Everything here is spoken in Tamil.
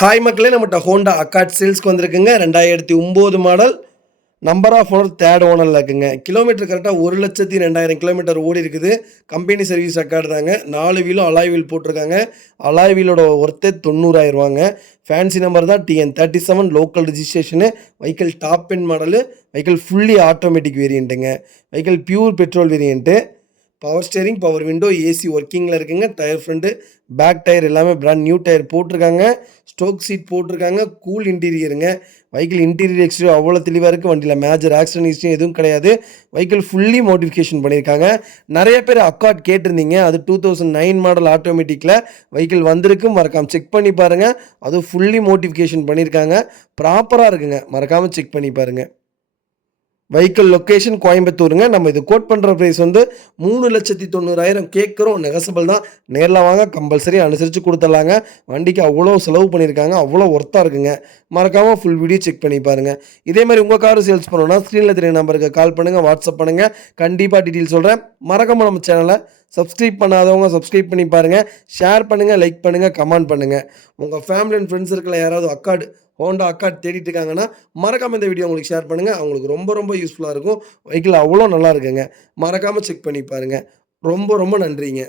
ஹாய் மக்களே, நம்மகிட்ட ஹோண்டா அக்காட் சேல்ஸ்க்கு வந்திருக்குங்க. 2009 model. Number of owner third ஓனரில் இருக்குங்க. கிலோமீட்டர் கரெக்டாக 1,02,000 கிலோமீட்டர் ஓடி இருக்குது. கம்பெனி சர்வீஸ் ரெக்கார்டு தாங்க. 4 வீலும் அலாய் வீல் போட்டிருக்காங்க. அலாய் வீலோட ஒர்த்தே 90,000 ஃபேன்சி நம்பர் தான். TN37 local registration. Vehicle top end model. Vehicle fully automatic வேரியண்ட்டுங்க. Vehicle pure petrol variant. Power steering, power window, AC ஒர்க்கிங்கில் இருக்குங்க. டயர் ஃப்ரண்ட்டு, பேக் டயர் எல்லாமே பிராண்ட் நியூ டயர் போட்டிருக்காங்க. ஸ்டோக் சீட் போட்டிருக்காங்க. கூல் இன்டீரியருங்க. வெஹிக்கிள் இன்டீரியர் எக்ஸ்டீரியர் அவ்வளோ தெளிவாக இருக்குது. வண்டியில் மேஜர் ஆக்சிடென்ட் ஹிஸ்ட்ரி எதுவும் கிடையாது. வெஹிக்கிள் ஃபுல்லி மோடிஃபிகேஷன் பண்ணியிருக்காங்க. நிறைய பேர் அக்காட் கேட்டிருந்தீங்க. அது 2009 மாடல் ஆட்டோமேட்டிக்கில் வெஹிக்கிள் வந்திருக்கு. மறக்காமல் செக் பண்ணி பாருங்கள். அதுவும் ஃபுல்லி மோடிஃபிகேஷன் பண்ணியிருக்காங்க. ப்ராப்பராக இருக்குங்க. மறக்காமல் செக் பண்ணி பாருங்கள். வெஹிக்கிள் லொக்கேஷன் கோயம்புத்தூருங்க. நம்ம இது கோட் பண்ணுற ப்ரைஸ் வந்து 3,90,000 கேட்குறோம். நெகசபிள் தான். நேரில் வாங்க, கம்பல்சரி அனுசரித்து கொடுத்துடலாங்க. வண்டிக்கு அவ்வளோ செலவு பண்ணியிருக்காங்க. அவ்வளோ ஒர்த்தாக இருக்குங்க. மறக்காமல் ஃபுல் வீடியோ செக் பண்ணி பாருங்கள். இதே மாதிரி உங்கள் காரு சேல்ஸ் பண்ணணும்னா ஸ்க்ரீனில் தெரிய நம்பருக்கு கால் பண்ணுங்கள், வாட்ஸ்அப் பண்ணுங்கள். கண்டிப்பாக டீட்டெயில் சொல்கிறேன். மறக்காமல் நம்ம சேனலை சப்ஸ்கிரைப் பண்ணாதவங்க சப்ஸ்கிரைப் பண்ணி பாருங்கள். ஷேர் பண்ணுங்கள், லைக் பண்ணுங்கள், கமெண்ட் பண்ணுங்கள். உங்கள் ஃபேமிலி அண்ட் ஃப்ரெண்ட்ஸ் சர்க்கிளில் யாராவது ஹோண்டா அக்காட் தேடிட்டு இருக்காங்கன்னா மறக்காமல் இந்த வீடியோ உங்களுக்கு ஷேர் பண்ணுங்கள். அவங்களுக்கு ரொம்ப ரொம்ப யூஸ்ஃபுல்லாக இருக்கும். வெஹிக்கிள் அவ்வளோ நல்லா இருக்குங்க. மறக்காமல் செக் பண்ணி பாருங்கள். ரொம்ப ரொம்ப நன்றிங்க.